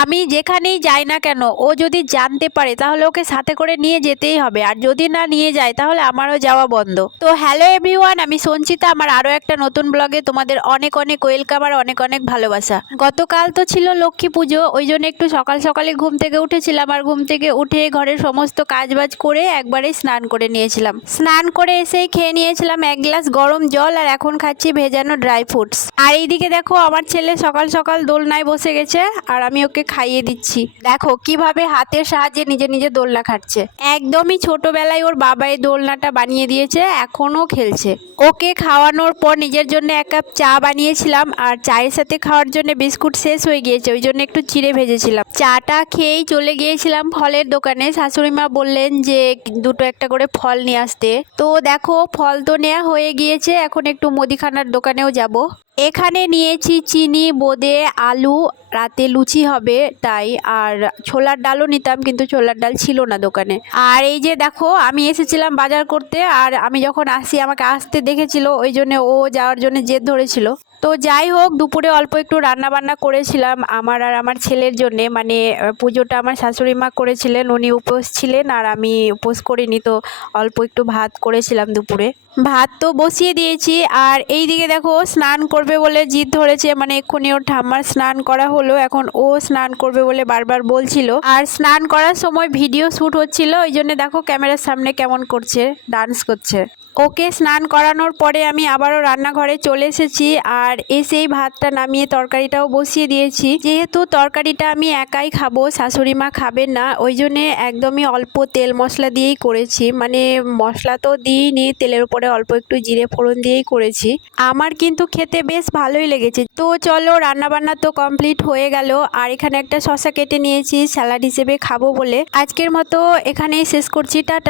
আমি যেখানেই যাই না কেন ও যদি জানতে পারে তাহলে ওকে সাথে করে নিয়ে যেতেই হবে, আর যদি না নিয়ে যায় তাহলে আমারও যাওয়া বন্ধ। তো হ্যালো এভরিওয়ান, আমি সঞ্চিতা। আমার আরও একটা নতুন ব্লগে তোমাদের অনেক অনেক ওয়েলকাম আর অনেক অনেক ভালোবাসা। গতকাল তো ছিল লক্ষ্মী পুজো, ওই জন্য একটু সকাল সকালে ঘুম থেকে উঠেছিলাম, আর ঘুম থেকে উঠে ঘরের সমস্ত কাজবাজ করে একবারে স্নান করে নিয়েছিলাম। স্নান করে এসেই খেয়ে নিয়েছিলাম এক গ্লাস গরম জল, আর এখন খাচ্ছি ভেজানো ড্রাই ফ্রুটস। আর এইদিকে দেখো আমার ছেলে সকাল সকাল দোলনায় বসে গেছে, আর আমি ওকে খাইয়ে দিচ্ছি। দেখো কিভাবে হাতের সাহায্যে নিজে নিজে দোলনা খাচ্ছে। একদমই ছোটবেলায় ওর বাবা এই দোলনাটা বানিয়ে দিয়েছে, এখনো খেলছে। ওকে খাওয়ানোর পর নিজের জন্য এক কাপ চা বানিয়েছিলাম, আর চায়ের সাথে খাওয়ার জন্য বিস্কুট শেষ হয়ে গিয়েছে, ওই জন্য একটু চিড়ে ভেজেছিলাম। চাটা খেয়েই চলে গিয়েছিলাম ফলের দোকানে। শাশুড়ি মা বললেন যে দুটো একটা করে ফল নিয়ে আসতে। তো দেখো ফল তো নেওয়া হয়ে গিয়েছে, এখন একটু মুদিখানার দোকানেও যাব। এখানে নিয়েছি চিনি, বোঁদে, আলু, রাতে লুচি হবে তাই, আর ছোলার ডালও নিতাম কিন্তু ছোলার ডাল ছিল না দোকানে। আর এই যে দেখো আমি এসেছিলাম বাজার করতে, আর আমি যখন আসি আমাকে আসতে দেখেছিল, ওই জন্য ও যাওয়ার জন্য জেদ ধরেছিল। তো যাই হোক, দুপুরে অল্প একটু রান্না বান্না করেছিলাম আমার আর আমার ছেলের জন্যে। মানে পুজোটা আমার শাশুড়ি মা করেছিলেন, উনি উপোস ছিলেন আর আমি উপোস করিনি, তো অল্প একটু ভাত করেছিলাম দুপুরে। ভাত তো বসিয়ে দিয়েছি। আর এই দিকে দেখো স্নান করবে বলে জিদ ধরেছে, মানে এক্ষুনি ওর ঠাম্মার স্নান করা হলো, এখন ও স্নান করবে বলে বারবার বলছিল। আর স্নান করার সময় ভিডিও শ্যুট হচ্ছিল, ওই জন্য দেখো ক্যামেরার সামনে কেমন করছে, ডান্স করছে। ওকে স্নান করানোর পরে আমি আবারও রান্নাঘরে চলে এসেছি, আর এসেই ভাতটা নামিয়ে তরকারিটাও বসিয়ে দিয়েছি। যেহেতু তরকারিটা আমি একাই খাবো, শাশুড়ি মা খাবেন না, ওই জন্যে একদমই অল্প তেল মশলা দিয়েই করেছি। মানে মশলা তো দিইনি, তেলের উপরে অল্প একটু জিরে ফোড়ন দিয়েই করেছি। আমার কিন্তু খেতে বেশ ভালোই লেগেছে। তো চলো, রান্নাবান্না তো কমপ্লিট হয়ে গেল, আর এখানে একটা শসা কেটে নিয়েছি স্যালাড হিসেবে খাবো বলে। আজকের মতো এখানেই শেষ করছি, টাটা।